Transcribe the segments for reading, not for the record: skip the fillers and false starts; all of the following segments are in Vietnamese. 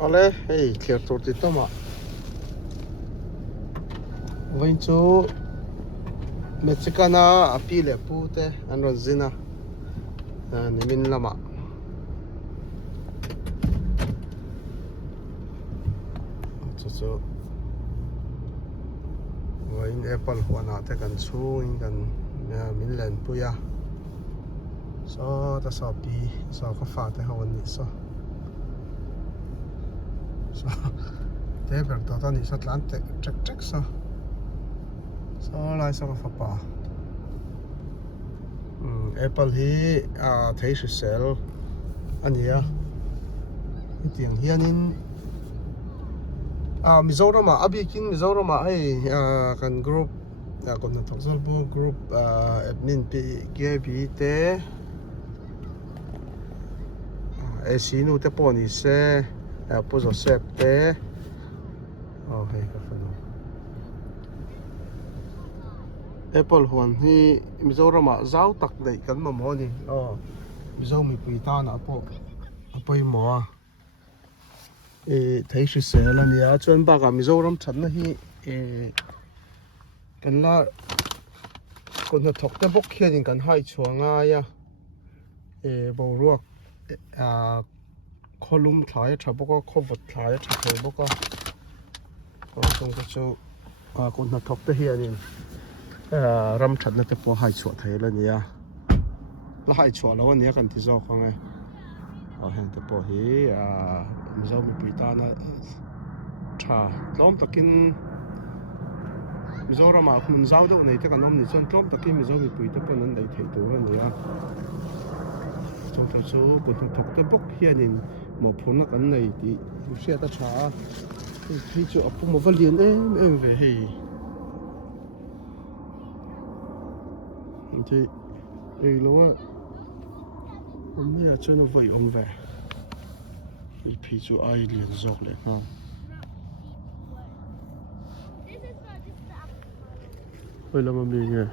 Ale, hey, clear torti toma. Going to Mexicana apile pute and rozina. Nimin lama. So going apple wana te kan chung kan min len puya. So ta so pi so ka fa te hawan ni so. So te ber ta ni sa tlan te trek so. So lai so ka fa pa. Apple hi thấy sự sale anh nhỉ tiếng hianin Mizoram mà abikin Mizoram mà ai kan group còn là thuộc bu group admin PGB te sinu te poni se pozo sep te hay ka fano Apple huan hi Mizoram mà zau tak dei kan ma mo ni Mizoram mi pui ta na po apoi mo thấy sự sẻ là nhớ chuyên ba cái Mizoram chắn là hi cái là con nó thọc tới bốc kia thì cần hai chuồng ngay ya bầu ruột column thái chả bốc có cover thái chả thôi bốc có trong cái chỗ con nó thọc tới hi anh ram chắn là tới bỏ hai chuột thấy là nhớ là hai chuột là anh nhớ cần thì sao không ai hiện tới bỏ hi Mizoram bị bị ta na cha lom takin Mizoram mà không giao đâu này chắc là nó mình chân lom takin Mizoram bị bụi tập nên lấy thấy đủ rồi nè trong thời số của thằng thọc tới bốc hiện nhìn một phun nó cái này thì xe ta trả thì chỗ cũng một vật liền em về thì luôn á hôm nay chơi nó vậy ông về thì chỗ ai liền dọc lại ha vậy là mà mình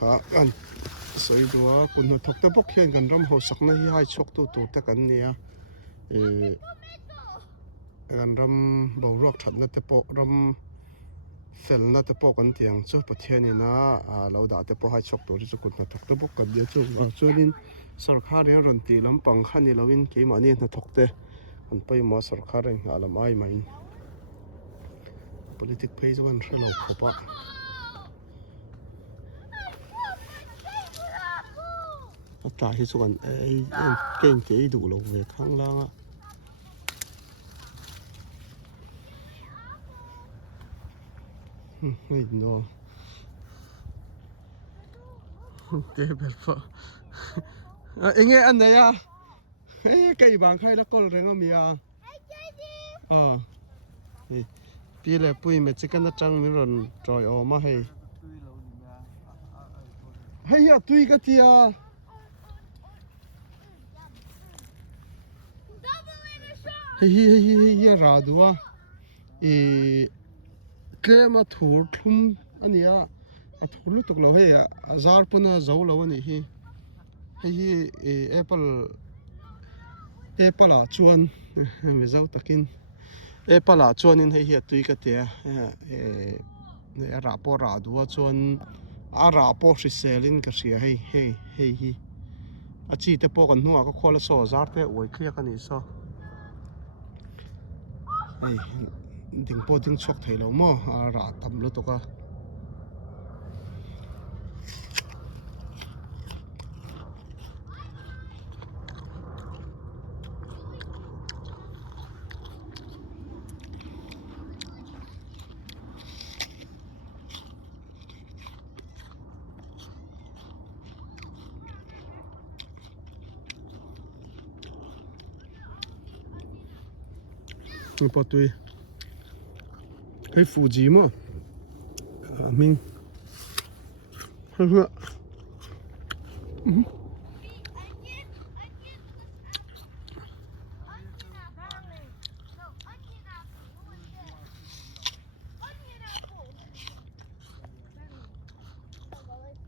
khá ăn sợi đũa cùng nó thuộc tới bốc hiện gần ram hồ sắc này hai chục tu tất cả này gần ram bầu ruột chặt nó tới bộ ram phèn nó tới bộ gần tiếng cho bát thiên này na lâu đã tới bộ hai chục tu thì cùng nó thuộc tới bốc gần địa cho nên सरकार ने रंती लम पंखा ने लविन के माने न थोकते अन पई म सरकार रे आलम आई mine politic phase wan thalo khopa ta hi chuan ei ken ke du lo ve khang la ei no te ber fa enge an này à cây vàng khai là con rừng am ya pi le pui me chicken na chang mi ron troi o ma hay ya tui ka tia hey ra duwa klema thur thum ania thur lu tuk lo he azar puna zo lo ani hi apple a chuan me zau takin apple a chuan in hei tui ka te ra po ra duwa chuan ra po hri selin ka ria hei hi a chi te po kan hnuwa ka khola so zar te oi khlia ka ni so hei ding po ding chok thei lo mo ra tam lo to ka po tui cái Fuji mà mình hơi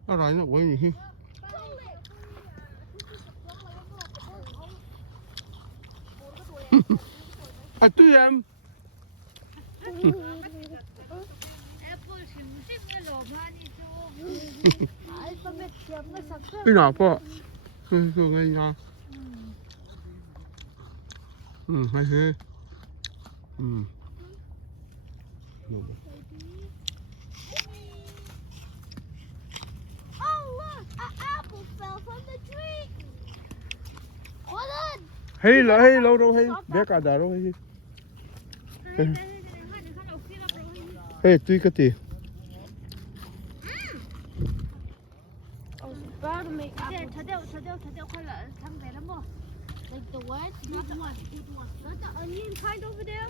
ở đây nó quay gì 啊，对呀。去哪破？去我跟你讲。还行。嘿了嘿了都嘿，别搞大了嘿。嘿，对个的。About to make Tadeo,快了，汤给了么 ？Like the what? Not the one. Not the onion kind over there.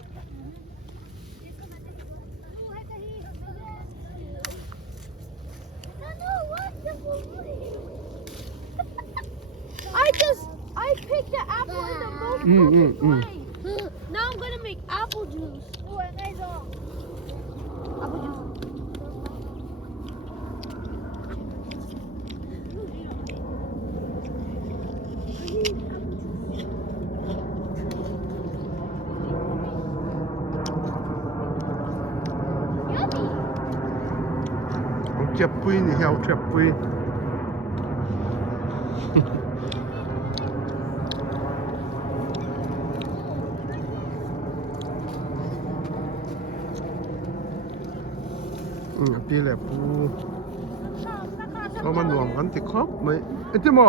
I picked the apple in the most perfect way. Now I'm gonna make apple juice. Apple juice. 接杯你晓接杯。พี่แหละปูเอามารวมกันติดครบไหมไอ้ที่หมอ